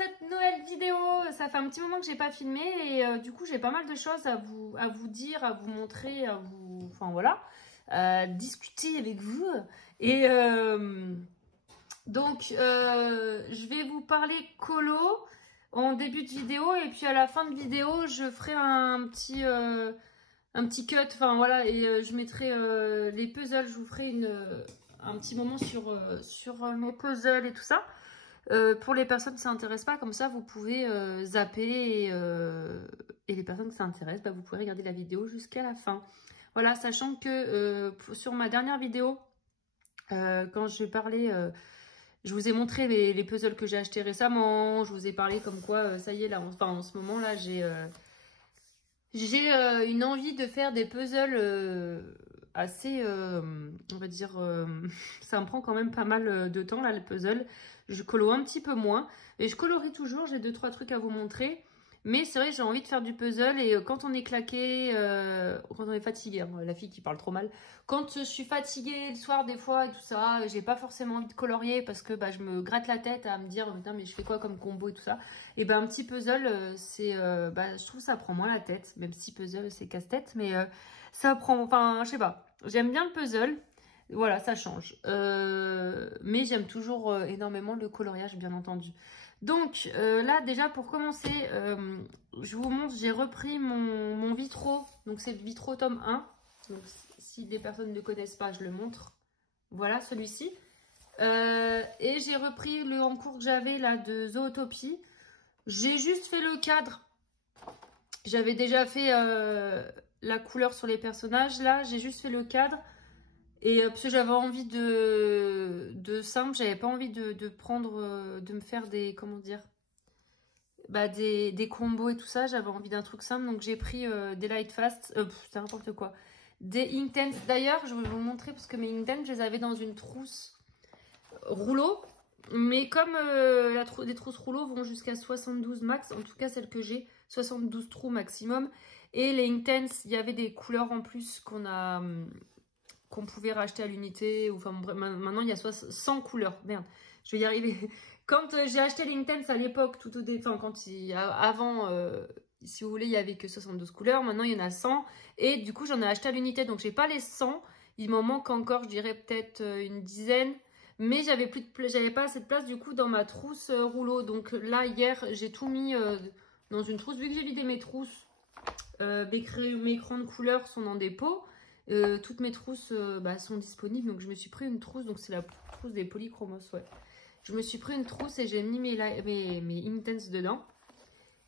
cette nouvelle vidéo. Ça fait un petit moment que j'ai pas filmé et du coup j'ai pas mal de choses à vous dire, à vous montrer, enfin voilà, discuter avec vous. Et donc je vais vous parler colo en début de vidéo et puis à la fin de vidéo je ferai un petit cut, enfin voilà, et je mettrai les puzzles, je vous ferai un petit moment sur mes puzzles et tout ça. Pour les personnes qui ne s'intéressent pas, comme ça, vous pouvez zapper et les personnes qui s'intéressent, bah, vous pouvez regarder la vidéo jusqu'à la fin. Voilà, sachant que sur ma dernière vidéo, quand je parlais, je vous ai montré les puzzles que j'ai achetés récemment, je vous ai parlé comme quoi, ça y est, là, enfin, en ce moment, là, j'ai une envie de faire des puzzles assez, on va dire, ça me prend quand même pas mal de temps là, le puzzle. Je colo un petit peu moins, et je colorie toujours, j'ai 2-3 trucs à vous montrer. Mais c'est vrai, j'ai envie de faire du puzzle, et quand on est claqué, quand on est fatigué, hein, la fille qui parle trop mal, quand je suis fatiguée le soir des fois et tout ça, j'ai pas forcément envie de colorier parce que bah, je me gratte la tête à me dire, putain, mais je fais quoi comme combo et tout ça. Et ben un petit puzzle, c'est, bah, je trouve que ça prend moins la tête, même si puzzle c'est casse-tête, mais ça prend, enfin, je sais pas, j'aime bien le puzzle. Voilà, ça change. Mais j'aime toujours énormément le coloriage, bien entendu. Donc, là, déjà, pour commencer, je vous montre, j'ai repris mon Vitro. Donc, c'est le Vitro tome 1. Donc, si des personnes ne connaissent pas, je le montre. Voilà, celui-ci. Et j'ai repris le en cours que j'avais, là, de Zootopie. J'ai juste fait le cadre. J'avais déjà fait la couleur sur les personnages. Là, j'ai juste fait le cadre. Et parce que j'avais envie de simple, j'avais pas envie de prendre, de me faire des, comment dire, bah des combos et tout ça. J'avais envie d'un truc simple, donc j'ai pris des Light Fast, c'est n'importe quoi. Des Inktense, d'ailleurs, je vais vous montrer parce que mes Inktense, je les avais dans une trousse rouleau. Mais comme les trousses rouleau vont jusqu'à 72 max, en tout cas celle que j'ai, 72 trous maximum. Et les Inktense, il y avait des couleurs en plus qu'on pouvait racheter à l'unité. Enfin, maintenant, il y a 100 couleurs. Merde, je vais y arriver. Quand j'ai acheté l'Inktense à l'époque, tout au début, enfin, avant, si vous voulez, il y avait que 72 couleurs. Maintenant, il y en a 100. Et du coup, j'en ai acheté à l'unité. Donc, j'ai pas les 100. Il m'en manque encore, je dirais, peut-être une dizaine. Mais j'avais pas assez de place, du coup, dans ma trousse rouleau. Donc là, hier, j'ai tout mis dans une trousse. Vu que j'ai vidé mes trousses, mes crayons de couleur sont dans des pots. Toutes mes trousses bah, sont disponibles, donc je me suis pris une trousse, donc c'est la trousse des Polychromos, ouais. Je me suis pris une trousse et j'ai mis mes Inktense dedans.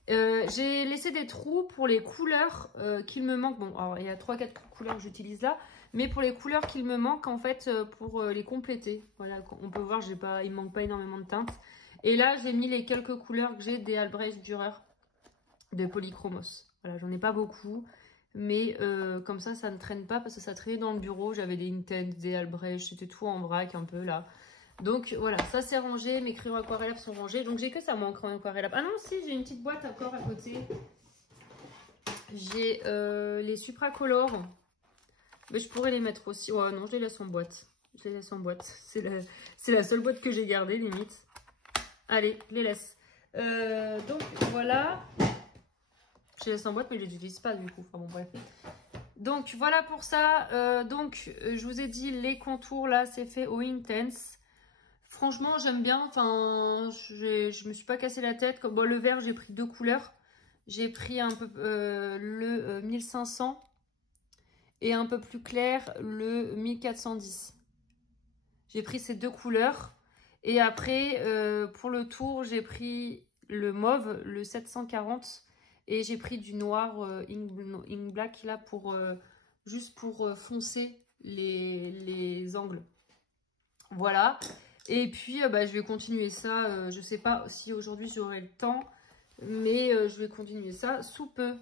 J'ai laissé des trous pour les couleurs qu'il me manque. Bon, alors il y a 3-4 couleurs que j'utilise là, mais pour les couleurs qu'il me manque en fait pour les compléter. Voilà, on peut voir, il me manque pas énormément de teintes. Et là, j'ai mis les quelques couleurs que j'ai des Albrecht Dürer de Polychromos. Voilà, j'en ai pas beaucoup. Mais comme ça ne traîne pas parce que ça traînait dans le bureau. J'avais des Inktense, des Albrecht, c'était tout en vrac un peu là. Donc voilà, ça c'est rangé. Mes crayons aquarelables sont rangés. Donc j'ai que ça moi en crayon aquarellable. Ah non, si, j'ai une petite boîte encore à côté. J'ai les Supracolor. Mais je pourrais les mettre aussi. Oh non, je les laisse en boîte. Je les laisse en boîte. C'est la seule boîte que j'ai gardée limite. Allez, je les laisse. Donc voilà. Je les laisse en boîte, mais je les utilise pas du coup. Enfin bon, bref. Donc voilà pour ça. Je vous ai dit, les contours là, c'est fait au Inktense. Franchement, j'aime bien. Enfin, je me suis pas cassé la tête. Comme bon, le vert, j'ai pris 2 couleurs. J'ai pris un peu le 1500 et un peu plus clair le 1410. J'ai pris ces 2 couleurs. Et après, pour le tour, j'ai pris le mauve, le 740. Et j'ai pris du noir ink black là pour juste pour foncer les angles. Voilà. Et puis bah, je vais continuer ça. Je sais pas si aujourd'hui j'aurai le temps, mais je vais continuer ça sous peu.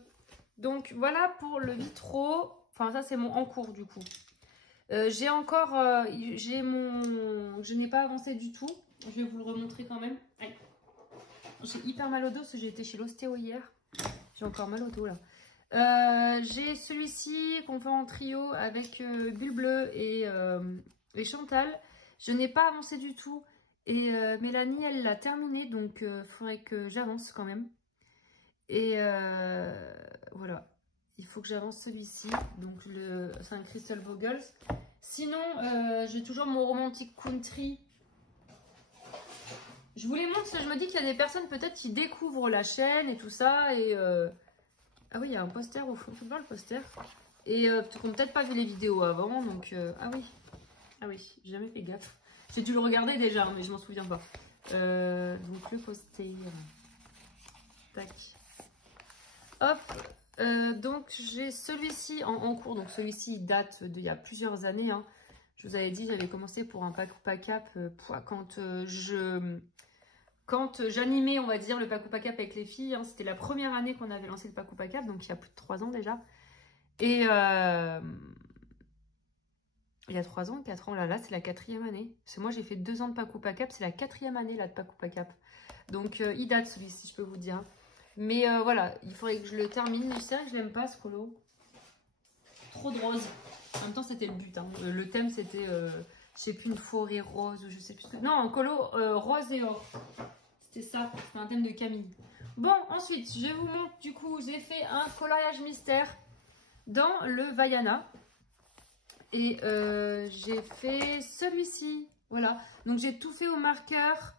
Donc voilà pour le Vitro. Enfin ça c'est mon en cours du coup. J'ai encore, je n'ai pas avancé du tout. Je vais vous le remontrer quand même. J'ai hyper mal au dos parce que j'ai été chez l'ostéo hier. J'ai encore mal au dos là. J'ai celui-ci qu'on fait en trio avec Bulle Bleue et Chantal. Je n'ai pas avancé du tout. Et Mélanie, elle l'a terminé, donc il faudrait que j'avance quand même. Et voilà, il faut que j'avance celui-ci. Donc c'est un Crystal Vogels. Sinon, j'ai toujours mon Romantic Country. Je vous les montre, je me dis qu'il y a des personnes peut-être qui découvrent la chaîne et tout ça. Et ah oui, il y a un poster au fond, tu vois le poster. Et qui n'ont peut-être pas vu les vidéos avant. Donc, ah oui, j'ai jamais fait gaffe. J'ai dû le regarder déjà, mais je m'en souviens pas. Donc le poster. Tac. Hop. Donc j'ai celui-ci en cours. Donc celui-ci date d'il y a plusieurs années. Hein. Je vous avais dit, j'avais commencé pour un pack-up quand j'animais, on va dire, le pack-up avec les filles. Hein. C'était la première année qu'on avait lancé le pack-up, donc il y a plus de 3 ans déjà. Et il y a 3 ans, 4 ans, là c'est la 4e année. Parce que moi j'ai fait 2 ans de pack-up, c'est la 4e année là de pack-up. Donc il date celui-ci, je peux vous dire. Mais voilà, il faudrait que je le termine. Je sais que je l'aime pas ce colo. Trop de rose. En même temps c'était le but. Hein. Le thème c'était, je sais plus, une forêt rose, je sais plus. Non, un colo rose et or. C'était ça, c'était un thème de Camille. Bon, ensuite, je vous montre, du coup, j'ai fait un coloriage mystère dans le Vaiana. Et j'ai fait celui-ci, voilà. Donc j'ai tout fait au marqueur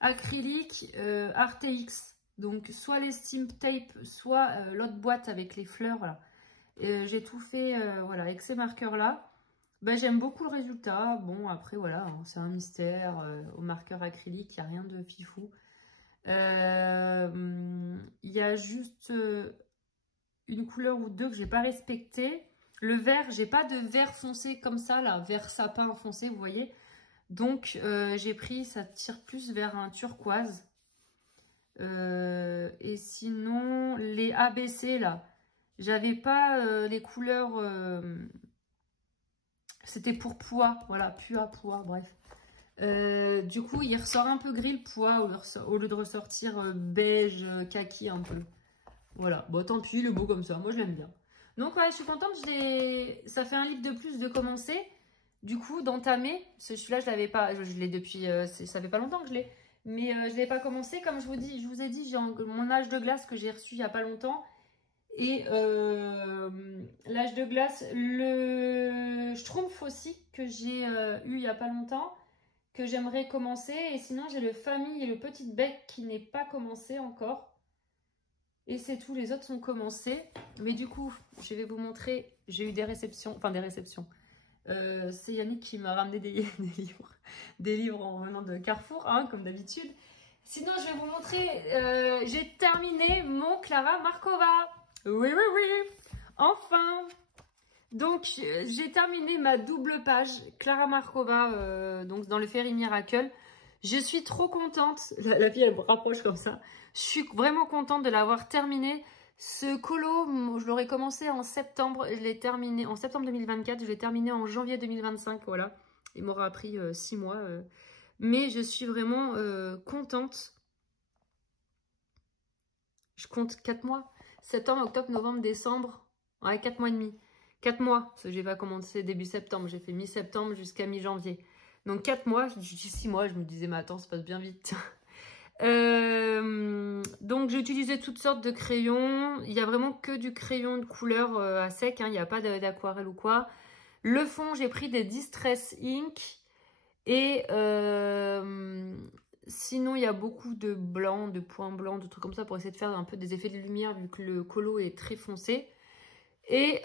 acrylique RTX. Donc soit les stamp tape, soit l'autre boîte avec les fleurs, voilà. J'ai tout fait voilà, avec ces marqueurs-là. Ben, j'aime beaucoup le résultat. Bon, après, voilà, hein, c'est un mystère. Au marqueur acrylique, il n'y a rien de fifou. Il y a juste une couleur ou deux que j'ai pas respectée. Le vert, j'ai pas de vert foncé comme ça, là, vert sapin foncé, vous voyez. Donc, j'ai pris, ça tire plus vers un turquoise. Et sinon, les ABC, là, j'avais pas les couleurs... c'était pour pois, voilà, pois, bref. Du coup, il ressort un peu gris le pois au lieu de ressortir beige, kaki un peu. Voilà, bon tant pis, le beau comme ça, moi je l'aime bien. Donc ouais, je suis contente, ça fait un livre de plus de commencer, du coup d'entamer. Celui-là je l'avais pas, je l'ai depuis, ça fait pas longtemps que je l'ai, mais je l'ai pas commencé. Comme je vous ai dit, j'ai mon âge de glace que j'ai reçu il y a pas longtemps. Et l'âge de glace, le Schtroumpf aussi que j'ai eu il y a pas longtemps, que j'aimerais commencer. Et sinon j'ai le Famille et le Petit Bec qui n'est pas commencé encore. Et c'est tout, les autres sont commencés. Mais du coup, je vais vous montrer, j'ai eu des réceptions, enfin des réceptions. C'est Yannick qui m'a ramené des livres en venant de Carrefour, hein, comme d'habitude. Sinon, je vais vous montrer, j'ai terminé mon Clara Markova. Oui, oui, oui, enfin. Donc, j'ai terminé ma double page Clara Markova, donc dans le Fairy Miracle. Je suis trop contente. La fille, elle me rapproche comme ça. Je suis vraiment contente de l'avoir terminé. Ce colo, je l'aurais commencé en septembre. Je l'ai terminé en septembre 2024. Je l'ai terminé en janvier 2025. Voilà. Il m'aura pris 6 mois. Mais je suis vraiment contente. Je compte 4 mois. Septembre, octobre, novembre, décembre. Ouais, 4 mois et demi. 4 mois. Parce que j'ai pas commencé début septembre. J'ai fait mi-septembre jusqu'à mi-janvier. Donc 4 mois, je dis 6 mois, je me disais, mais attends, ça passe bien vite. Donc j'ai utilisé toutes sortes de crayons. Il n'y a vraiment que du crayon de couleur à sec, hein. Il n'y a pas d'aquarelle ou quoi. Le fond, j'ai pris des Distress Ink. Et sinon, il y a beaucoup de blanc, de points blancs, de trucs comme ça pour essayer de faire un peu des effets de lumière vu que le colo est très foncé. Et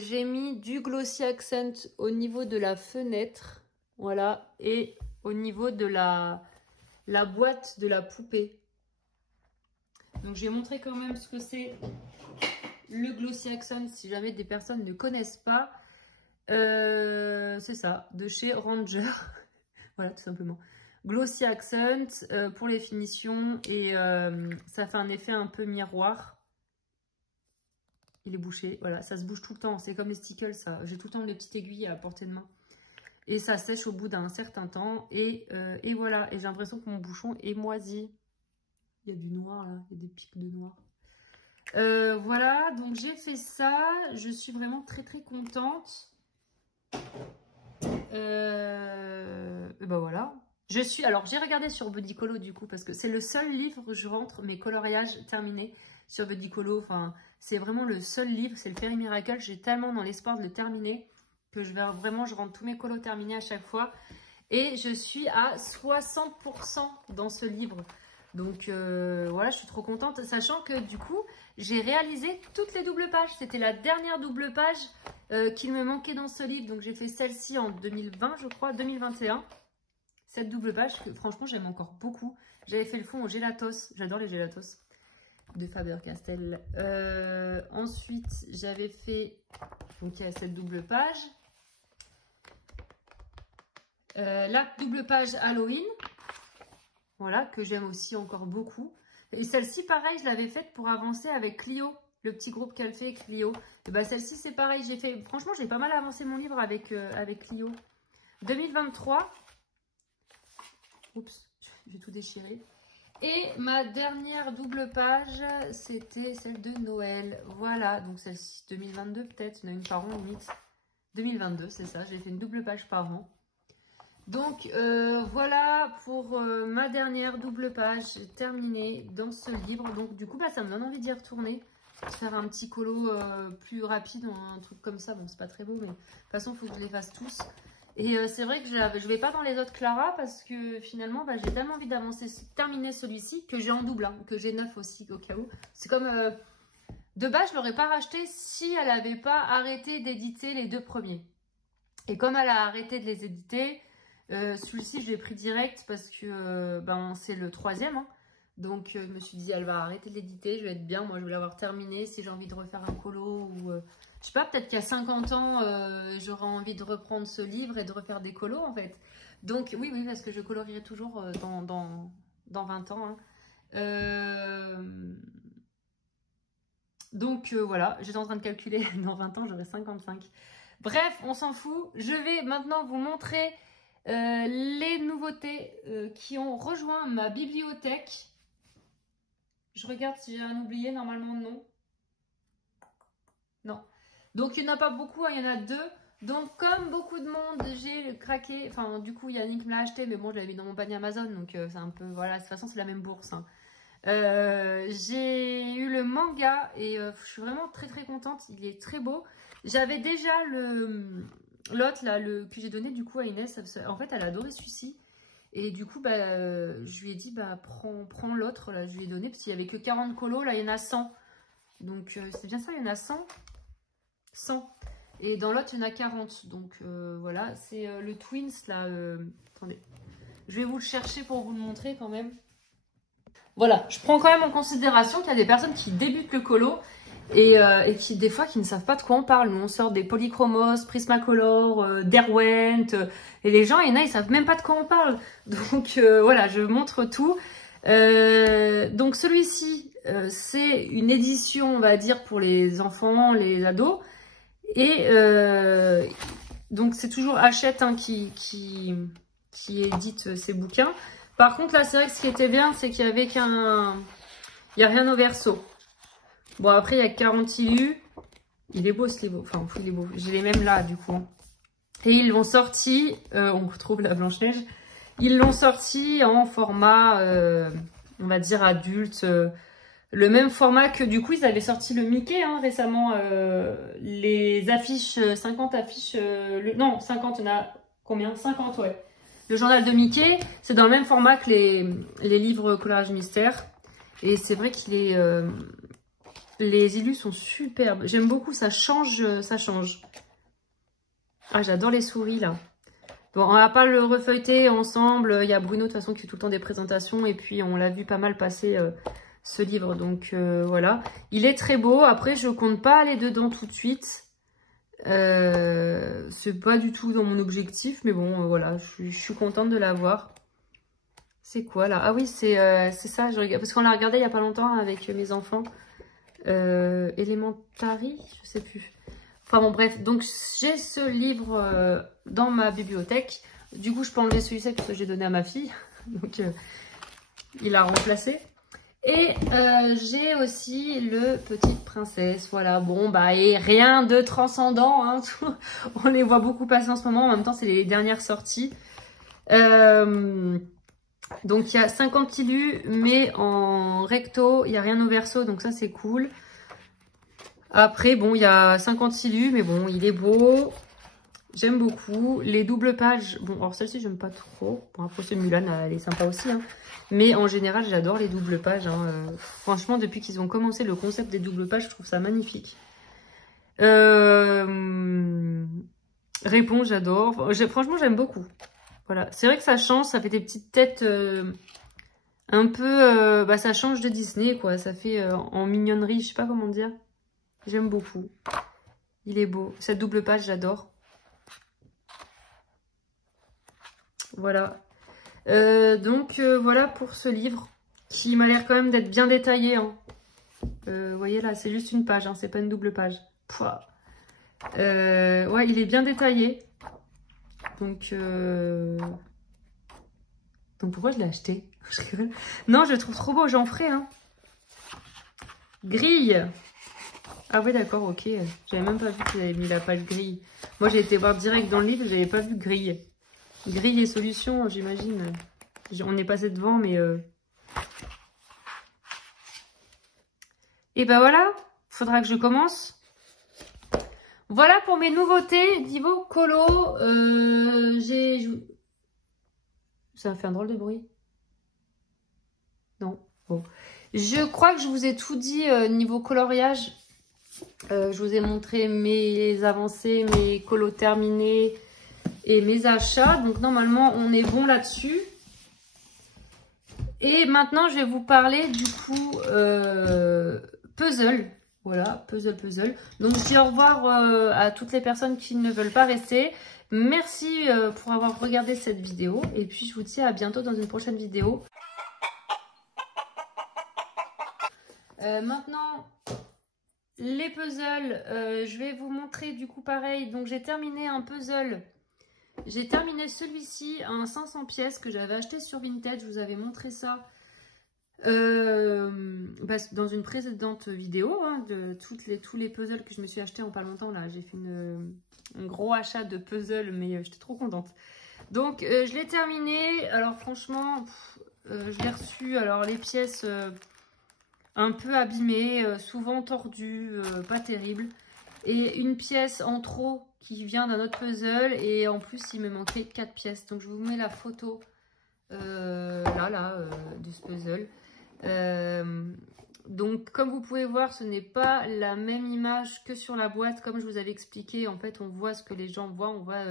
j'ai mis du Glossy Accent au niveau de la fenêtre. Voilà, et au niveau de la boîte de la poupée. Donc, j'ai montré quand même ce que c'est le Glossy Accent, si jamais des personnes ne connaissent pas. C'est ça, de chez Ranger. Voilà, tout simplement. Glossy Accent pour les finitions. Et ça fait un effet un peu miroir. Il est bouché, voilà, ça se bouge tout le temps. C'est comme les stickles, ça. J'ai tout le temps les petites aiguilles à portée de main. Et ça sèche au bout d'un certain temps. Et voilà. Et j'ai l'impression que mon bouchon est moisi. Il y a du noir là. Il y a des pics de noir. Voilà. Donc j'ai fait ça. Je suis vraiment très très contente. Et ben voilà. Alors, j'ai regardé sur Budicolo du coup, parce que c'est le seul livre où je rentre mes coloriages terminés sur Budicolo. Enfin, c'est vraiment le seul livre, c'est le Fairy Miracle. J'ai tellement dans l'espoir de le terminer que je rentre tous mes colos terminés à chaque fois. Et je suis à 60% dans ce livre. Donc voilà, je suis trop contente, sachant que du coup, j'ai réalisé toutes les doubles pages. C'était la dernière double page qu'il me manquait dans ce livre. Donc j'ai fait celle-ci en 2020, je crois, 2021. Cette double page que franchement, j'aime encore beaucoup. J'avais fait le fond au Gelatos. J'adore les Gelatos de Faber-Castell. Ensuite, j'avais fait donc, cette double page. La double page Halloween. Voilà, que j'aime aussi encore beaucoup. Et celle-ci, pareil, je l'avais faite pour avancer avec Clio, le petit groupe qu'elle fait, Clio. Et bah celle-ci, c'est pareil. Franchement, j'ai pas mal avancé mon livre avec Clio. 2023. Oups, j'ai tout déchiré. Et ma dernière double page, c'était celle de Noël. Voilà, donc celle-ci, 2022 peut-être. Il y en a une par an limite. 2022, c'est ça. J'ai fait une double page par an. Donc voilà pour ma dernière double page terminée dans ce livre. Donc du coup ça me donne envie d'y retourner, faire un petit colo plus rapide, un truc comme ça. Bon, c'est pas très beau, mais de toute façon il faut que je les fasse tous. Et c'est vrai que je vais pas dans les autres Clara parce que finalement j'ai tellement envie d'avancer, terminer celui-ci que j'ai en double, que j'ai 9 aussi au cas où. C'est comme de base je l'aurais pas racheté si elle avait pas arrêté d'éditer les deux premiers. Et comme elle a arrêté de les éditer, celui-ci je l'ai pris direct parce que c'est le 3e, hein. Donc je me suis dit elle va arrêter de l'éditer, je vais être bien, moi je vais l'avoir terminé. Si j'ai envie de refaire un colo ou je sais pas, peut-être qu'à 50 ans j'aurai envie de reprendre ce livre et de refaire des colos en fait. Donc oui parce que je colorierai toujours dans 20 ans, hein. Donc voilà, j'étais en train de calculer, dans 20 ans j'aurai 55. Bref, on s'en fout. Je vais maintenant vous montrer les nouveautés qui ont rejoint ma bibliothèque. Je regarde si j'ai un oublié, normalement non. Non. Donc il n'y en a pas beaucoup, hein, il y en a 2. Donc comme beaucoup de monde, j'ai craqué. Enfin du coup Yannick me l'a acheté, mais bon je l'avais mis dans mon panier Amazon. Donc c'est un peu, voilà, de toute façon c'est la même bourse, hein. J'ai eu le manga et je suis vraiment très contente, il est très beau. J'avais déjà l'autre là, que j'ai donné du coup à Inès. En fait elle a adoré celui-ci et du coup je lui ai dit prends l'autre là, je lui ai donné parce qu'il n'y avait que 40 colos, là il y en a 100. Donc c'est bien ça, il y en a 100 et dans l'autre il y en a 40. Donc voilà, c'est le Twins là. Attendez, je vais vous le chercher pour vous le montrer quand même. Voilà, je prends quand même en considération qu'il y a des personnes qui débutent le colo et qui des fois qui ne savent pas de quoi on parle. Nous on sort des Polychromos, Prismacolor, Derwent et les gens, il y en a, ils savent même pas de quoi on parle. Donc voilà, je montre tout. Donc celui-ci, c'est une édition, on va dire, pour les enfants, les ados. Et donc c'est toujours Hachette, hein, qui édite ces bouquins. Par contre, là, c'est vrai que ce qui était bien, c'est qu'il y avait il n'y a rien au verso. Bon, après, il y a 40 illus. Il est beau, ce livre. Enfin, il est beau. J'ai les mêmes là, du coup. Et ils l'ont sorti, on retrouve la Blanche-Neige. Ils l'ont sorti en format, on va dire, adulte. Le même format que, du coup, ils avaient sorti le Mickey, hein, récemment. Les affiches, 50 affiches. Non, 50, il y en a combien? 50, ouais. Le journal de Mickey, c'est dans le même format que les livres coloriage mystère. Et c'est vrai qu'il est... les illus sont superbes. J'aime beaucoup, ça change, ça change. Ah, j'adore les souris, là. Bon, on va pas le refeuilleter ensemble. Il y a Bruno, de toute façon, qui fait tout le temps des présentations. Et puis, on l'a vu pas mal passer ce livre. Donc, voilà. Il est très beau. Après, je compte pas aller dedans tout de suite. C'est pas du tout dans mon objectif, mais bon, voilà, je suis contente de l'avoir. C'est quoi là? Ah oui, c'est ça, je regarde, parce qu'on l'a regardé il y a pas longtemps avec mes enfants. Elementary, je sais plus. Enfin bon, bref, donc j'ai ce livre dans ma bibliothèque. Du coup, je peux enlever celui-ci parce que j'ai donné à ma fille. Donc, il a remplacé. Et j'ai aussi le Petite Princesse, voilà, bon, et rien de transcendant, hein, on les voit beaucoup passer en ce moment, en même temps, c'est les dernières sorties. Donc il y a 50 tilus, mais en recto, il n'y a rien au verso, donc ça c'est cool. Après, bon, il y a 50 tilus, mais bon, il est beau. J'aime beaucoup. Les doubles pages, bon, alors celle-ci, j'aime pas trop. Bon, après, ce Mulan, elle est sympa aussi, hein. Mais en général, j'adore les doubles pages, hein. Franchement, depuis qu'ils ont commencé le concept des doubles pages, je trouve ça magnifique. Réponse, j'adore. Franchement, j'aime beaucoup. Voilà. C'est vrai que ça change, ça fait des petites têtes un peu... bah, ça change de Disney, quoi. Ça fait en mignonnerie, je sais pas comment dire. J'aime beaucoup. Il est beau. Cette double page, j'adore. Voilà. Donc, voilà pour ce livre qui m'a l'air quand même d'être bien détaillé, hein. Vous voyez là, c'est juste une page, hein, c'est pas une double page. Ouais, il est bien détaillé. Donc pourquoi je l'ai acheté? Non, je le trouve trop beau, j'en ferai, hein. Grille. Ah ouais, d'accord, ok. J'avais même pas vu qu'ils avaient mis la page grille. Moi, j'ai été voir direct dans le livre, j'avais pas vu grille. Grille et solution, j'imagine. On est passé devant, mais... Et ben voilà, faudra que je commence. Voilà pour mes nouveautés niveau colo. Ça fait un drôle de bruit. Non, bon. Je crois que je vous ai tout dit niveau coloriage. Je vous ai montré mes avancées, mes colos terminés et mes achats. Donc normalement, on est bon là-dessus. Et maintenant, je vais vous parler du coup puzzle. Voilà, puzzle. Donc, je dis au revoir à toutes les personnes qui ne veulent pas rester. Merci pour avoir regardé cette vidéo. Et puis, je vous dis à bientôt dans une prochaine vidéo. Maintenant, les puzzles, je vais vous montrer du coup pareil. Donc, j'ai terminé un puzzle. J'ai terminé celui-ci, un 500 pièces que j'avais acheté sur Vinted. Je vous avais montré ça. Dans une précédente vidéo, hein, de tous les puzzles que je me suis acheté en pas longtemps. Là, j'ai fait un gros achat de puzzles, mais j'étais trop contente. Donc, je l'ai terminé. Alors, franchement, je l'ai reçu. Alors, les pièces un peu abîmées, souvent tordues, pas terribles. Et une pièce en trop qui vient d'un autre puzzle. Et en plus, il me manquait 4 pièces. Donc, je vous mets la photo de ce puzzle. Donc comme vous pouvez voir, ce n'est pas la même image que sur la boîte. Comme je vous avais expliqué, en fait on voit ce que les gens voient, on voit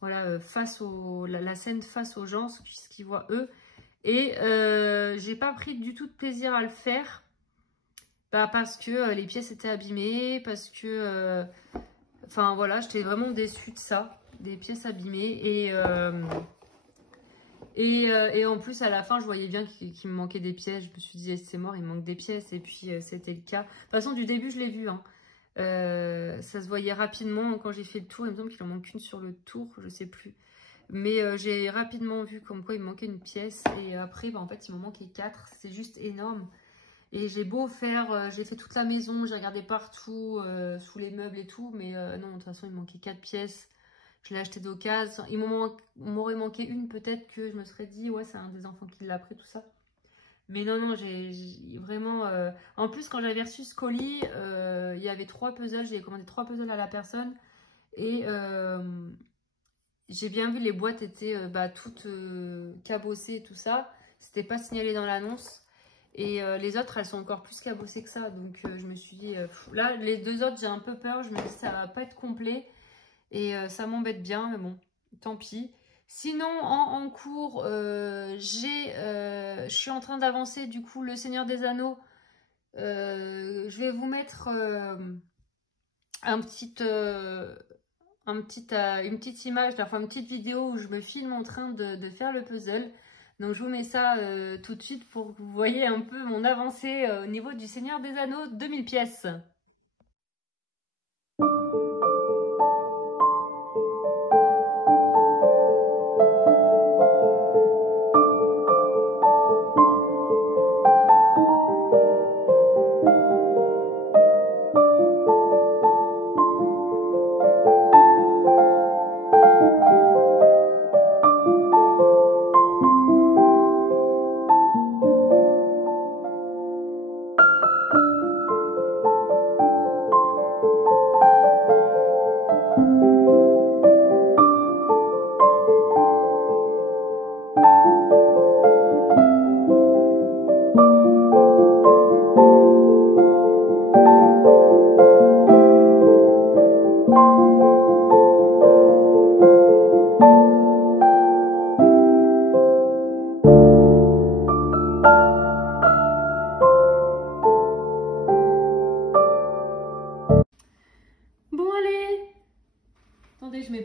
voilà, la scène face aux gens, ce qu'ils voient eux. Et j'ai pas pris du tout de plaisir à le faire, parce que les pièces étaient abîmées, parce que enfin voilà, j'étais vraiment déçue de ça, des pièces abîmées. Et en plus, à la fin, je voyais bien qu'il me manquait des pièces. Je me suis dit, c'est mort, il me manque des pièces. Et puis, c'était le cas. De toute façon, du début, je l'ai vu, hein. Ça se voyait rapidement quand j'ai fait le tour. Il me semble qu'il en manque une sur le tour, je sais plus. Mais j'ai rapidement vu comme quoi il me manquait une pièce. Et après, en fait, il m'en manquait 4. C'est juste énorme. Et j'ai beau faire, j'ai fait toute la maison, j'ai regardé partout, sous les meubles et tout. Mais non, de toute façon, il me manquait 4 pièces. Je l'ai acheté d'occasion. Il m'aurait manqué une, peut-être que je me serais dit, ouais, c'est un des enfants qui l'a pris, tout ça. Mais non, j'ai vraiment... En plus, quand j'avais reçu ce colis, il y avait 3 puzzles. J'ai commandé 3 puzzles à la personne. Et j'ai bien vu, les boîtes étaient toutes cabossées et tout ça. C'était pas signalé dans l'annonce. Et les autres, elles sont encore plus cabossées que ça. Donc, je me suis dit... là, les 2 autres, j'ai un peu peur. Je me dis, ça va pas être complet. Et ça m'embête bien, mais bon, tant pis. Sinon, en cours, je suis en train d'avancer, du coup, Le Seigneur des Anneaux. Je vais vous mettre une petite image, enfin une petite vidéo où je me filme en train de faire le puzzle. Donc, je vous mets ça tout de suite pour que vous voyez un peu mon avancée au niveau du Seigneur des Anneaux, 2000 pièces.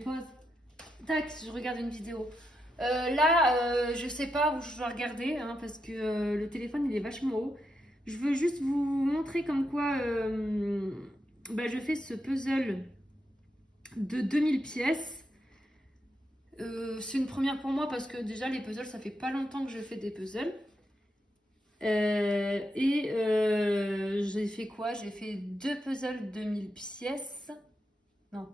pause. Tac, je regarde une vidéo. Là, je sais pas où je dois regarder, hein, parce que le téléphone, il est vachement haut. Je veux juste vous montrer comme quoi bah, je fais ce puzzle de 2000 pièces. C'est une première pour moi parce que déjà, les puzzles, ça fait pas longtemps que je fais des puzzles. J'ai fait quoi? J'ai fait 2 puzzles de 1000 pièces. Non.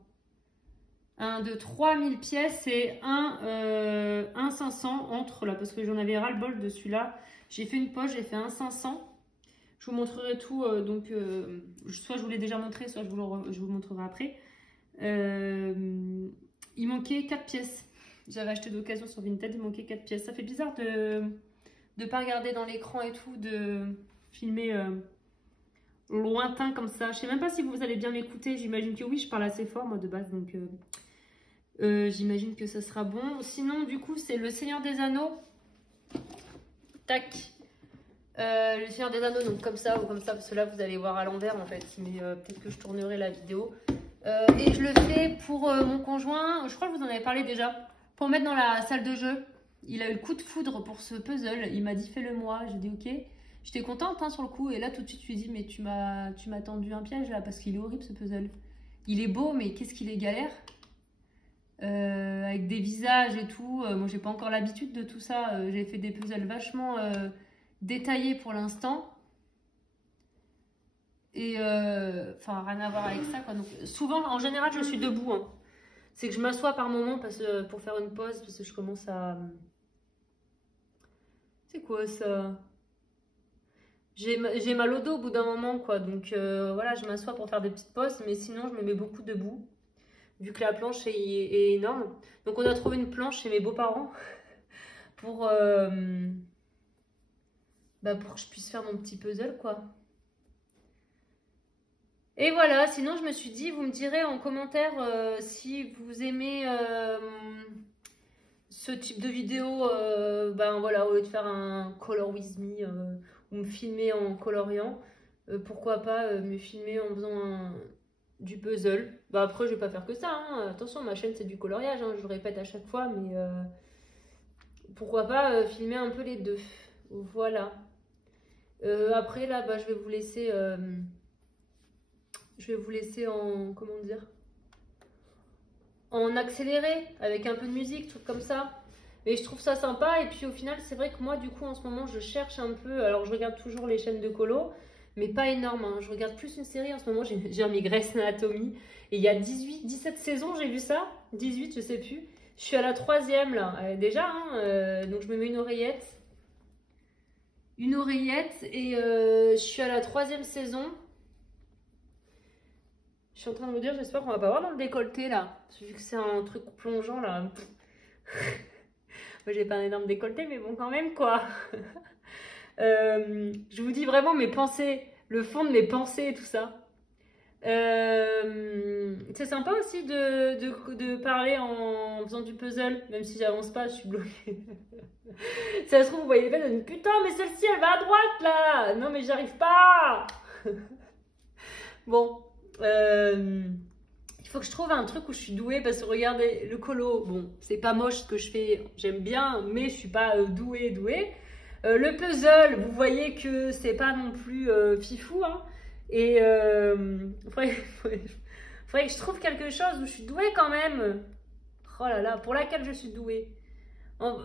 Un de 3000 pièces et un 500 entre là, parce que j'en avais ras-le-bol de celui-là. J'ai fait une poche, j'ai fait un 500. Je vous montrerai tout, soit je vous l'ai déjà montré, soit je vous le montrerai après. Il manquait 4 pièces. J'avais acheté d'occasion sur Vinted, il manquait 4 pièces. Ça fait bizarre de ne pas regarder dans l'écran et tout, de filmer lointain comme ça. Je sais même pas si vous allez bien m'écouter. J'imagine que oui, je parle assez fort moi de base, donc j'imagine que ça sera bon. Sinon, du coup, c'est le Seigneur des Anneaux. Tac. Le Seigneur des Anneaux, donc comme ça ou comme ça, parce que là vous allez voir à l'envers en fait, mais peut-être que je tournerai la vidéo. Et je le fais pour mon conjoint, je crois que vous en avez parlé déjà, pour mettre dans la salle de jeu. Il a eu le coup de foudre pour ce puzzle, il m'a dit fais-le moi, j'ai dit ok. J'étais contente hein, sur le coup, et là tout de suite je lui ai dit mais tu m'as tendu un piège là, parce qu'il est horrible ce puzzle. Il est beau mais qu'est-ce qu'il est galère. Avec des visages et tout, moi j'ai pas encore l'habitude de tout ça, j'ai fait des puzzles vachement détaillé pour l'instant. Et enfin, rien à voir avec ça, quoi. Donc, souvent, en général, je suis debout. Hein. C'est que je m'assois par moment pour faire une pause, parce que je commence à... C'est quoi ça? J'ai mal au dos au bout d'un moment, quoi. Donc, voilà, je m'assois pour faire des petites pauses, mais sinon, je me mets beaucoup debout, vu que la planche est énorme. Donc, on a trouvé une planche chez mes beaux-parents pour... pour que je puisse faire mon petit puzzle, quoi. Et voilà, sinon je me suis dit, vous me direz en commentaire si vous aimez ce type de vidéo, ben voilà, au lieu de faire un color with me ou me filmer en coloriant, pourquoi pas me filmer en faisant du puzzle. Bah après, je vais pas faire que ça, hein. Attention, ma chaîne c'est du coloriage, hein, je le répète à chaque fois, mais pourquoi pas filmer un peu les deux. Voilà. Après là, bah, je vais vous laisser... en, comment dire, en accéléré, avec un peu de musique, truc comme ça. Mais je trouve ça sympa. Et puis au final, c'est vrai que moi, du coup, en ce moment, je cherche un peu. Alors, je regarde toujours les chaînes de colo, mais pas énorme. Hein. Je regarde plus une série. En ce moment, j'ai mis Grey's Anatomy. Et il y a 17 saisons, j'ai vu ça. 18, je sais plus. Je suis à la 3e, là. Déjà, hein, donc je me mets une oreillette. Et je suis à la 3e saison. Je suis en train de me dire, j'espère qu'on va pas voir dans le décolleté là. Vu que c'est un truc plongeant là. Moi j'ai pas un énorme décolleté, mais bon, quand même quoi. Je vous dis vraiment mes pensées, le fond de mes pensées et tout ça. C'est sympa aussi de parler en faisant du puzzle, même si j'avance pas, je suis bloquée. Ça se trouve, vous voyez les faits, putain, mais celle-ci elle va à droite là. Non, mais j'arrive pas. Bon. Il faut que je trouve un truc où je suis douée parce que regardez le colo, bon c'est pas moche ce que je fais, j'aime bien mais je suis pas douée. Le puzzle, vous voyez que c'est pas non plus fifou hein. Et faudrait que je trouve quelque chose où je suis douée quand même. Oh là là, pour laquelle je suis douée.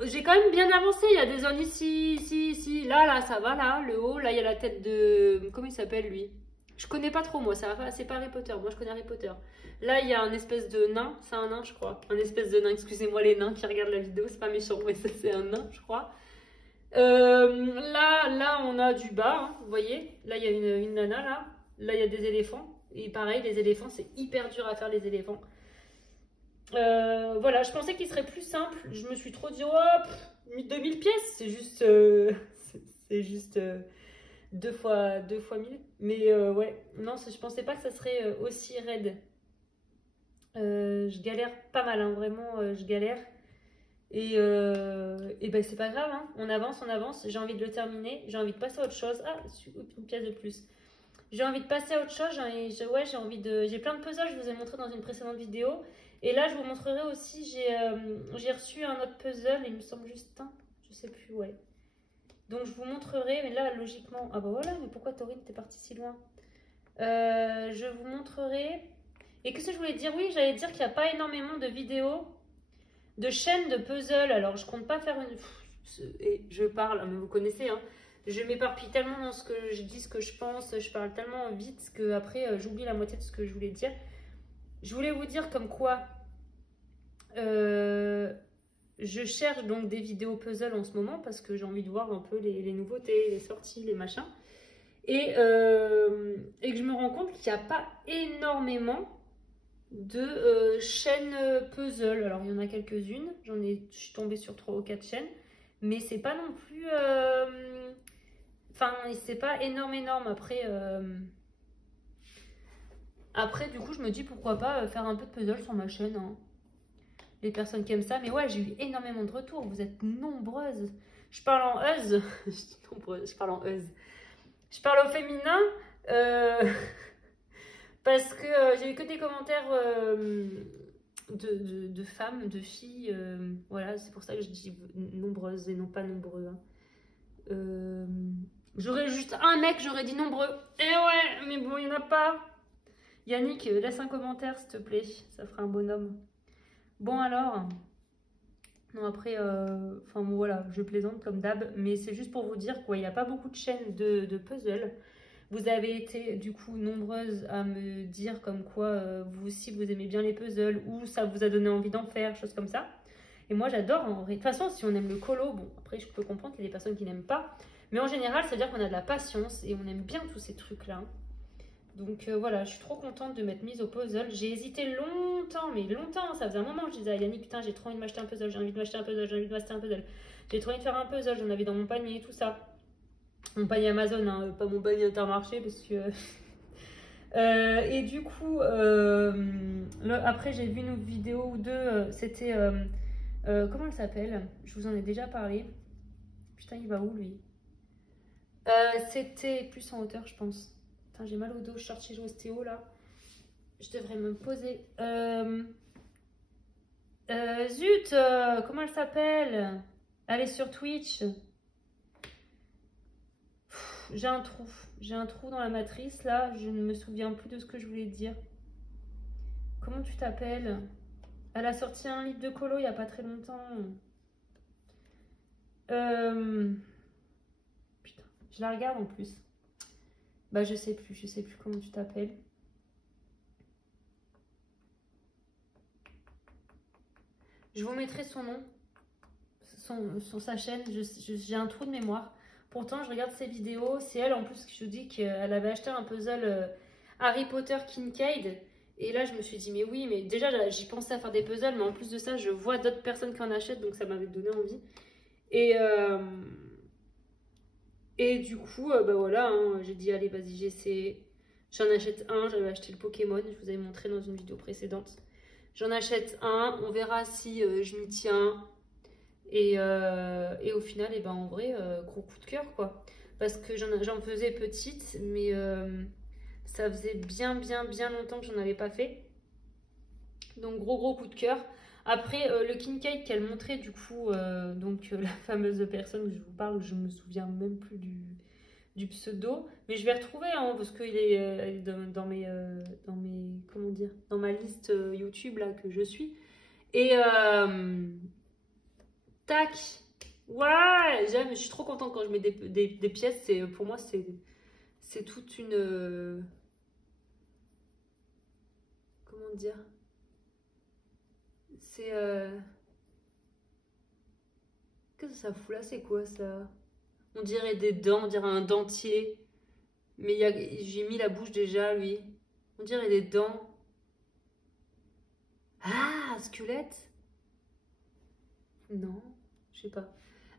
J'ai quand même bien avancé, il y a des zones ici, là ça va, là, le haut, là il y a la tête de... Comment il s'appelle lui? Je connais pas trop moi, c'est pas Harry Potter, moi je connais Harry Potter. Là il y a un espèce de nain, c'est un nain je crois. Un espèce de nain, excusez-moi les nains qui regardent la vidéo, c'est pas méchant, mais ça c'est un nain je crois. Là on a du bas, hein, vous voyez. Là il y a une nana là. Là il y a des éléphants. Et pareil, les éléphants c'est hyper dur à faire les éléphants. Voilà, je pensais qu'il serait plus simple. Je me suis trop dit, oh, 2000 pièces, c'est juste... c'est juste... 2 fois 1000. Mais ouais, non, je pensais pas que ça serait aussi raide. Je galère pas mal, hein, vraiment, je galère. Et ben c'est pas grave, hein. On avance. J'ai envie de le terminer. J'ai envie de passer à autre chose. Ah, une pièce de plus. J'ai envie de passer à autre chose. J'ai plein de puzzles, je vous ai montré dans une précédente vidéo. Et là, je vous montrerai aussi, j'ai reçu un autre puzzle, il me semble juste un, je sais plus, ouais. Donc je vous montrerai, mais là, logiquement... Ah bah voilà, mais pourquoi Taurine, t'es partie si loin? Je vous montrerai... Et qu'est-ce que je voulais dire? Oui, j'allais dire qu'il n'y a pas énormément de vidéos, de chaînes de puzzle. Alors, je compte pas faire une... Et je parle, mais vous connaissez, hein. Je m'éparpille tellement dans ce que je dis, ce que je pense, je parle tellement vite que après j'oublie la moitié de ce que je voulais dire. Je voulais vous dire comme quoi je cherche donc des vidéos puzzle en ce moment parce que j'ai envie de voir un peu les nouveautés, les sorties, les machins. Et que je me rends compte qu'il n'y a pas énormément de chaînes puzzle. Alors il y en a quelques-unes, je suis tombée sur 3 ou 4 chaînes, mais c'est pas non plus... Enfin, c'est pas énorme. Après, du coup, je me dis pourquoi pas faire un peu de puzzle sur ma chaîne, hein. Les personnes qui aiment ça. Mais ouais, j'ai eu énormément de retours. Vous êtes nombreuses. Je parle en euse. Je dis nombreuses, je parle en euse. Je parle au féminin. Parce que j'ai eu que des commentaires de femmes, de filles. Voilà, c'est pour ça que je dis nombreuses et non pas nombreux, hein. J'aurais juste un mec, j'aurais dit nombreux. Et ouais, mais bon, il n'y en a pas. Yannick, laisse un commentaire, s'il te plaît. Ça fera un bonhomme. Bon, alors. Non, après, enfin, bon, voilà, je plaisante comme d'hab. Mais c'est juste pour vous dire qu'il n'y a pas beaucoup de chaînes de puzzle. Vous avez été, du coup, nombreuses à me dire comme quoi, vous aussi, vous aimez bien les puzzles. Ou ça vous a donné envie d'en faire, choses comme ça. Et moi, j'adore. De toute façon, si on aime le colo, bon, après, je peux comprendre qu'il y a des personnes qui n'aiment pas. Mais en général, ça veut dire qu'on a de la patience et on aime bien tous ces trucs-là. Donc voilà, je suis trop contente de m'être mise au puzzle. J'ai hésité longtemps, mais longtemps. Ça faisait un moment que je disais à Yannick, putain, j'ai trop envie de m'acheter un puzzle, j'ai envie de m'acheter un puzzle, j'ai envie de m'acheter un puzzle. J'ai trop envie de faire un puzzle, j'en avais dans mon panier, tout ça. Mon panier Amazon, hein, pas mon panier Intermarché, parce que... et du coup, après, j'ai vu une vidéo ou deux. C'était... comment elle s'appelle? Je vous en ai déjà parlé. Putain, il va où, lui? C'était plus en hauteur, je pense. Putain, j'ai mal au dos, je suis sortie jouer ostéo, là. Je devrais me poser. Zut, comment elle s'appelle? Elle est sur Twitch. J'ai un trou. J'ai un trou dans la matrice, là. Je ne me souviens plus de ce que je voulais dire. Comment tu t'appelles? Elle a sorti un livre de colo il n'y a pas très longtemps. Putain, je la regarde en plus. Bah, je sais plus comment tu t'appelles. Je vous mettrai son nom, sa chaîne. J'ai un trou de mémoire. Pourtant, je regarde ses vidéos. C'est elle en plus qui je dis qu'elle avait acheté un puzzle Harry Potter Kincaid. Et là, je me suis dit, mais oui, mais déjà, j'y pensais à faire des puzzles. Mais en plus de ça, je vois d'autres personnes qui en achètent. Donc, ça m'avait donné envie. Et du coup, bah voilà, hein, j'ai dit, allez, vas-y, j'essaie. J'en achète un. J'avais acheté le Pokémon. Je vous avais montré dans une vidéo précédente. J'en achète un. On verra si je m'y tiens. Et au final, et ben, en vrai, gros coup de cœur, quoi. Parce que j'en faisais petite, mais ça faisait bien longtemps que j'en avais pas fait. Donc, gros coup de cœur. Après, le Kincaid qu'elle montrait, du coup, la fameuse personne que je vous parle, je me souviens même plus du pseudo. Mais je vais retrouver, hein, parce qu'il est dans mes, comment dire, dans ma liste YouTube, là, que je suis. Et... tac. Ouais, j'aime, je suis trop contente quand je mets des pièces. Pour moi, c'est toute une... comment dire? C'est... qu'est-ce que ça fout là? C'est quoi ça? On dirait des dents, on dirait un dentier. Mais j'ai mis la bouche déjà, lui. On dirait des dents. Ah, un squelette? Non, je sais pas.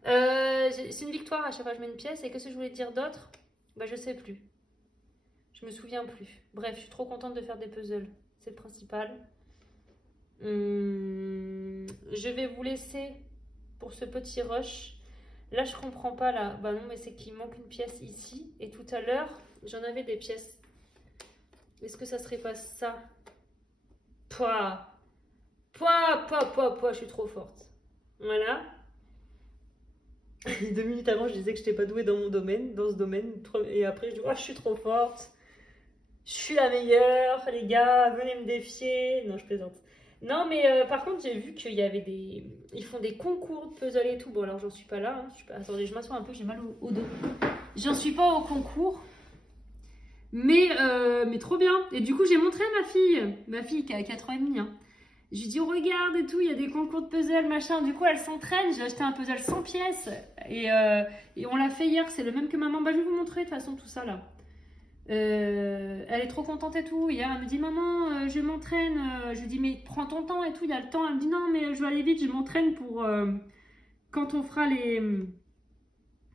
C'est une victoire à chaque fois que je mets une pièce. Et qu'est-ce que je voulais dire d'autre? Bah, je sais plus. Je me souviens plus. Bref, je suis trop contente de faire des puzzles. C'est le principal. Je vais vous laisser pour ce petit rush. Là, je comprends pas, là. Bah non, mais c'est qu'il manque une pièce ici. Et tout à l'heure, j'en avais des pièces. Est-ce que ça serait pas ça? Pouah. Je suis trop forte. Voilà. 2 minutes avant, je disais que je n'étais pas douée dans mon domaine, dans ce domaine. Et après, je dis, oh, je suis trop forte. Je suis la meilleure, les gars, venez me défier. Non, je plaisante. Non, mais par contre, j'ai vu qu'il y avait des... Ils font des concours de puzzle et tout. Bon, alors, j'en suis pas là. Hein. Attendez, je m'assois un peu, j'ai mal au dos. J'en suis pas au concours. Mais trop bien. Et du coup, j'ai montré à ma fille qui a 4 ans et demi. Hein. Je lui dis, oh, regarde et tout, il y a des concours de puzzle, machin. Du coup, elle s'entraîne. J'ai acheté un puzzle 100 pièces. Et on l'a fait hier. C'est le même que maman. Bah, je vais vous montrer de toute façon tout ça là. Elle est trop contente et tout. Hier, elle me dit, maman, je m'entraîne. Je lui dis, mais prends ton temps et tout. Il y a le temps. Elle me dit, non, mais je vais aller vite. Je m'entraîne pour quand on fera les...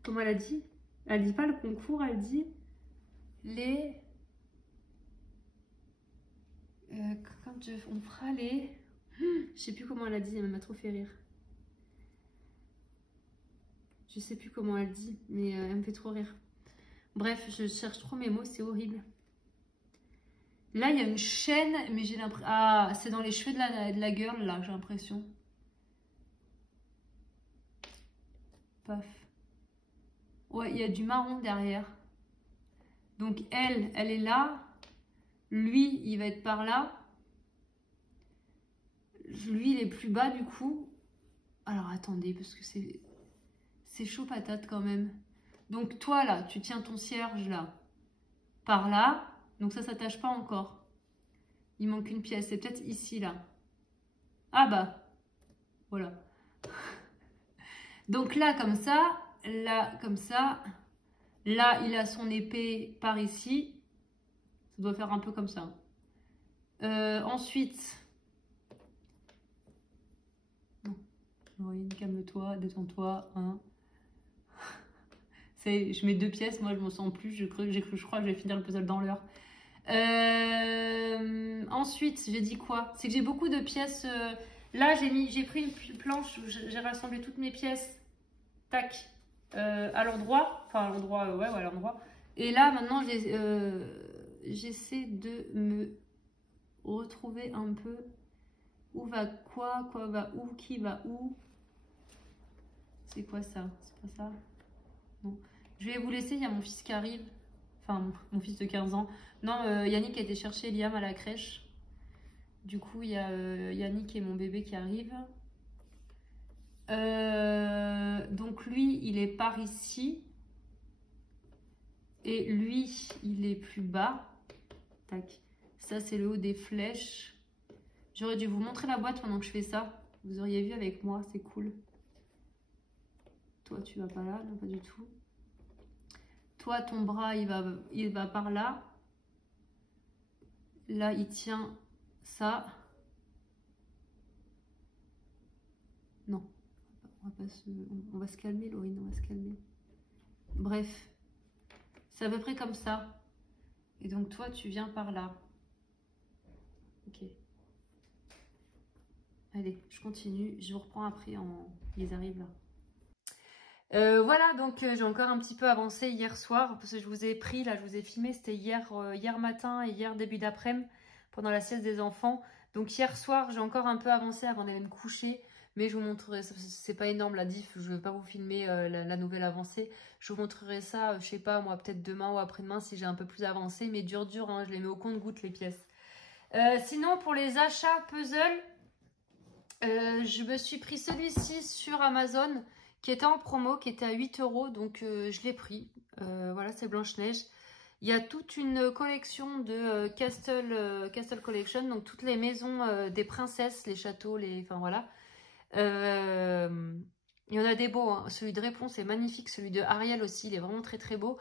Comment elle a dit? Elle dit pas le concours, elle dit les... quand on fera les... Je sais plus comment elle a dit, elle m'a trop fait rire. Je sais plus comment elle dit, mais elle me fait trop rire. Bref, je cherche trop mes mots, c'est horrible. Là, il y a une chaîne, mais j'ai l'impression... Ah, c'est dans les cheveux de la girl, là, j'ai l'impression. Paf. Ouais, il y a du marron derrière. Donc, elle est là. Lui, il va être par là. Lui, il est plus bas, du coup. Alors, attendez, parce que c'est chaud patate, quand même. Donc, toi, là, tu tiens ton cierge, là. Par là. Donc, ça s'attache pas encore. Il manque une pièce. C'est peut-être ici, là. Ah, bah. Voilà. Donc, là, comme ça. Là, comme ça. Là, il a son épée par ici. Ça doit faire un peu comme ça. Ensuite... Oui, calme-toi, détends-toi. Hein. Je mets 2 pièces, moi je me sens plus. Je crois que je vais finir le puzzle dans l'heure. Ensuite, j'ai dit quoi? C'est que j'ai beaucoup de pièces. Là, j'ai pris une planche, j'ai rassemblé toutes mes pièces. Tac. À l'endroit. Enfin, à l'endroit, ouais, à l'endroit. Et là, maintenant, j'essaie de me retrouver un peu. Où va quoi va où, qui va où. C'est quoi ça? C'est pas ça? Non. Je vais vous laisser, il y a mon fils qui arrive. Enfin, mon fils de 15 ans. Non, Yannick a été chercher Liam à la crèche. Du coup, il y a Yannick et mon bébé qui arrivent. Donc lui, il est par ici. Et lui, il est plus bas. Tac. Ça, c'est le haut des flèches. J'aurais dû vous montrer la boîte pendant que je fais ça. Vous auriez vu avec moi, c'est cool. Toi, tu vas pas là, non pas du tout. Toi, ton bras, il va par là. Là, il tient ça. Non, on va se calmer, Laurine, on va se calmer. Bref, c'est à peu près comme ça. Et donc, toi, tu viens par là. Ok. Allez, je continue. Je vous reprends après. Ils arrivent là. Voilà, donc j'ai encore un petit peu avancé hier soir. Parce que je vous ai pris, là, je vous ai filmé. C'était hier matin et hier début d'après-midi. Pendant la sieste des enfants. Donc hier soir, j'ai encore un peu avancé avant d'aller me coucher. Mais je vous montrerai, c'est pas énorme la diff. Je ne vais pas vous filmer la nouvelle avancée. Je vous montrerai ça, je sais pas, moi, peut-être demain ou après-demain si j'ai un peu plus avancé. Mais dur, hein, je les mets au compte-gouttes les pièces. Sinon, pour les achats puzzle... je me suis pris celui-ci sur Amazon qui était en promo, qui était à 8 €, donc je l'ai pris. Voilà, c'est Blanche-Neige. Il y a toute une collection de Castle Collection, donc toutes les maisons des princesses, les châteaux, enfin voilà. Il y en a des beaux, hein. Celui de Réponse est magnifique, celui de Ariel aussi, il est vraiment très très beau.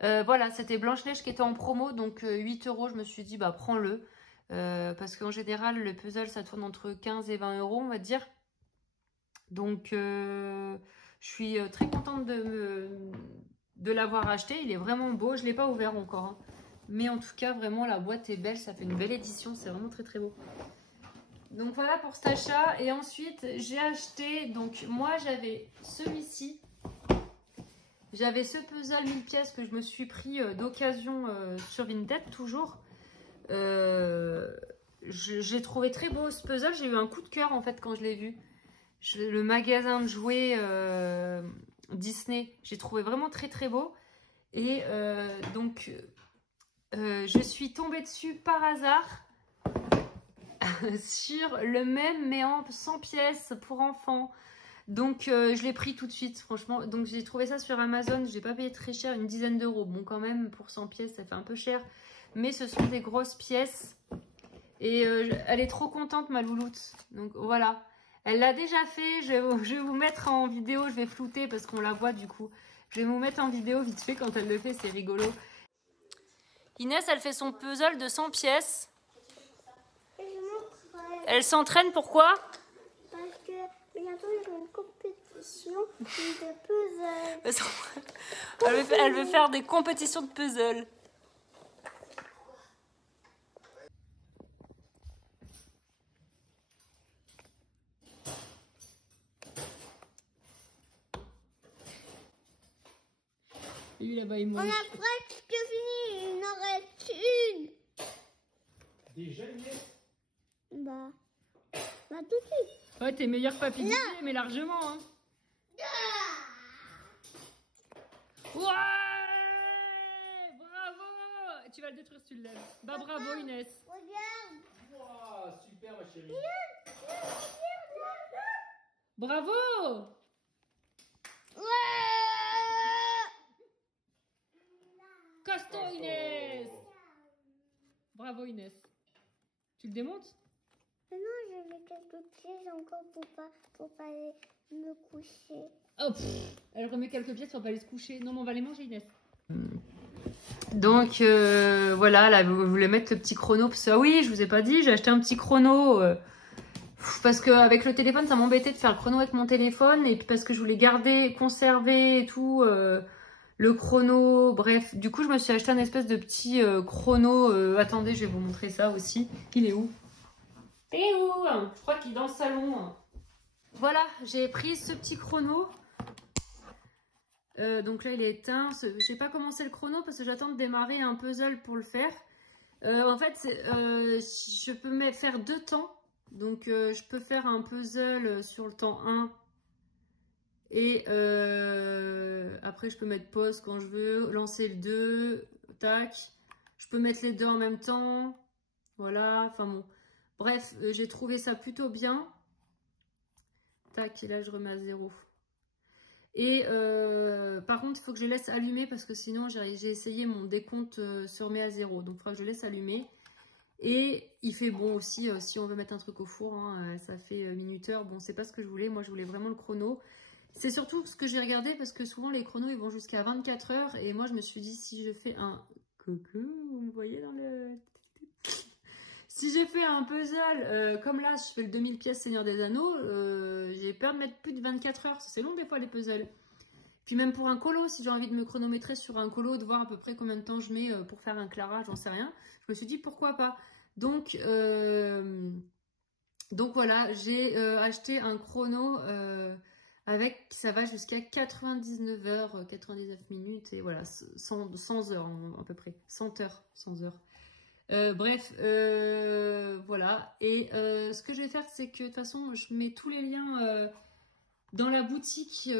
Voilà, c'était Blanche-Neige qui était en promo, donc 8 €, je me suis dit, bah prends-le. Parce qu'en général, le puzzle, ça tourne entre 15 et 20 €, on va dire. Donc, je suis très contente de l'avoir acheté. Il est vraiment beau. Je ne l'ai pas ouvert encore. Hein. Mais en tout cas, vraiment, la boîte est belle. Ça fait une belle édition. C'est vraiment très, très beau. Donc, voilà pour cet achat. Et ensuite, j'ai acheté... Donc, moi, j'avais celui-ci. J'avais ce puzzle 1000 pièces que je me suis pris d'occasion sur Vinted, toujours. j'ai trouvé très beau ce puzzle. J'ai eu un coup de cœur en fait quand je l'ai vu. Le magasin de jouets Disney, j'ai trouvé vraiment très très beau. Et donc, je suis tombée dessus par hasard sur le même, mais en 100 pièces pour enfants. Donc, je l'ai pris tout de suite, franchement. Donc, j'ai trouvé ça sur Amazon. Je n'ai pas payé très cher, une dizaine d'euros. Bon, quand même, pour 100 pièces, ça fait un peu cher. Mais ce sont des grosses pièces. Et elle est trop contente, ma louloute. Donc, voilà. Elle l'a déjà fait. Je vais vous mettre en vidéo. Je vais flouter parce qu'on la voit, du coup. Je vais vous mettre en vidéo vite fait quand elle le fait. C'est rigolo. Inès, elle fait son puzzle de 100 pièces. Elle s'entraîne, pourquoi? Parce que bientôt il y aura une compétition de puzzle. Elle veut faire des compétitions de puzzle. Lui là-bas, il mange. On a presque fini, il en reste une. Déjà, Inès? Bah tout de suite. Ouais, t'es meilleur papy Didier, mais largement. Hein. Ouais, bravo. Tu vas le détruire si tu le lèves. Bah bravo Inès. Regarde. Wow, super ma chérie. Bravo. Ouais. Costaud Inès. Bravo Inès. Tu le démontes? Mais non, je mets quelques pièces encore pour pas aller me coucher. Oh, elle remet quelques pièces pour pas aller se coucher. Non, mais on va les manger, Inès. Donc, voilà, là, vous voulez mettre le petit chrono. Parce que, ah oui, je vous ai pas dit, j'ai acheté un petit chrono. Parce qu'avec le téléphone, ça m'embêtait de faire le chrono avec mon téléphone. Et puis parce que je voulais garder, conserver et tout, le chrono. Bref, du coup, je me suis acheté un espèce de petit chrono. Attendez, je vais vous montrer ça aussi. Il est où? T'es où? Je crois qu'il est dans le salon. Voilà, j'ai pris ce petit chrono. Donc là, il est éteint. J'ai pas commencé le chrono parce que j'attends de démarrer un puzzle pour le faire. En fait, je peux faire 2 temps. Donc, je peux faire un puzzle sur le temps 1. Et après, je peux mettre pause quand je veux. Lancer le 2. Tac. Je peux mettre les deux en même temps. Voilà. Enfin bon. Bref, j'ai trouvé ça plutôt bien. Tac, et là je remets à 0. Et par contre, il faut que je laisse allumer parce que sinon j'ai essayé mon décompte se remet à 0. Donc il faudra que je laisse allumer. Et il fait bon aussi si on veut mettre un truc au four. Hein, ça fait minuteur. Bon, c'est pas ce que je voulais. Moi, je voulais vraiment le chrono. C'est surtout ce que j'ai regardé parce que souvent les chronos ils vont jusqu'à 24 heures. Et moi, je me suis dit si je fais un... Coucou, vous me voyez dans le... Si j'ai fait un puzzle, comme là, je fais le 2000 pièces Seigneur des Anneaux, j'ai peur de mettre plus de 24 heures. C'est long des fois les puzzles. Puis même pour un colo, si j'ai envie de me chronométrer sur un colo, de voir à peu près combien de temps je mets pour faire un Clara, j'en sais rien. Je me suis dit pourquoi pas. Donc voilà, j'ai acheté un chrono ça va jusqu'à 99 heures, 99 minutes et voilà, 100 heures à peu près. 100 heures, 100 heures. Bref, voilà. Et ce que je vais faire, c'est que de toute façon, je mets tous les liens dans la boutique.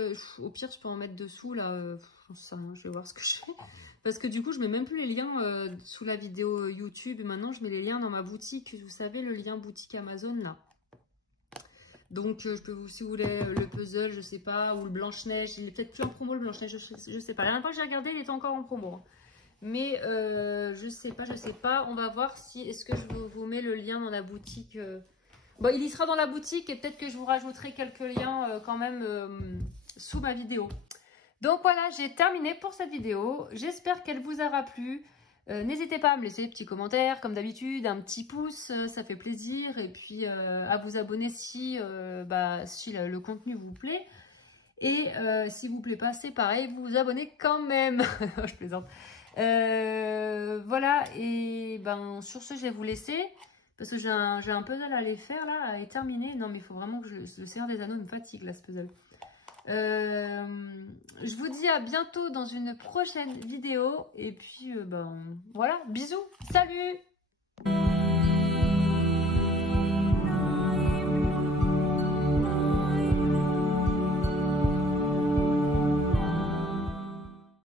Au pire, je peux en mettre dessous, là. Je vais voir ce que je fais. Parce que du coup, je mets même plus les liens sous la vidéo YouTube. Et maintenant, je mets les liens dans ma boutique. Vous savez, le lien boutique Amazon, là. Donc, je peux vous, si vous voulez, le puzzle, je sais pas, ou le Blanche-Neige. Il est peut-être plus en promo, le Blanche-Neige, je sais pas. La dernière fois que j'ai regardé, il était encore en promo. Hein. Mais je sais pas. On va voir si est-ce que je vous mets le lien dans la boutique. Bon, il y sera dans la boutique et peut-être que je vous rajouterai quelques liens quand même sous ma vidéo. Donc voilà, j'ai terminé pour cette vidéo. J'espère qu'elle vous aura plu. N'hésitez pas à me laisser des petits commentaires comme d'habitude, un petit pouce, ça fait plaisir. Et puis à vous abonner si le contenu vous plaît. Et s'il vous plaît pas, c'est pareil, vous vous abonnez quand même. Je plaisante. Voilà, et ben sur ce je vais vous laisser parce que j'ai un puzzle à aller faire là, à aller terminer. Non mais il faut vraiment que le Seigneur des Anneaux me fatigue là ce puzzle. Je vous dis à bientôt dans une prochaine vidéo et puis voilà, bisous, salut.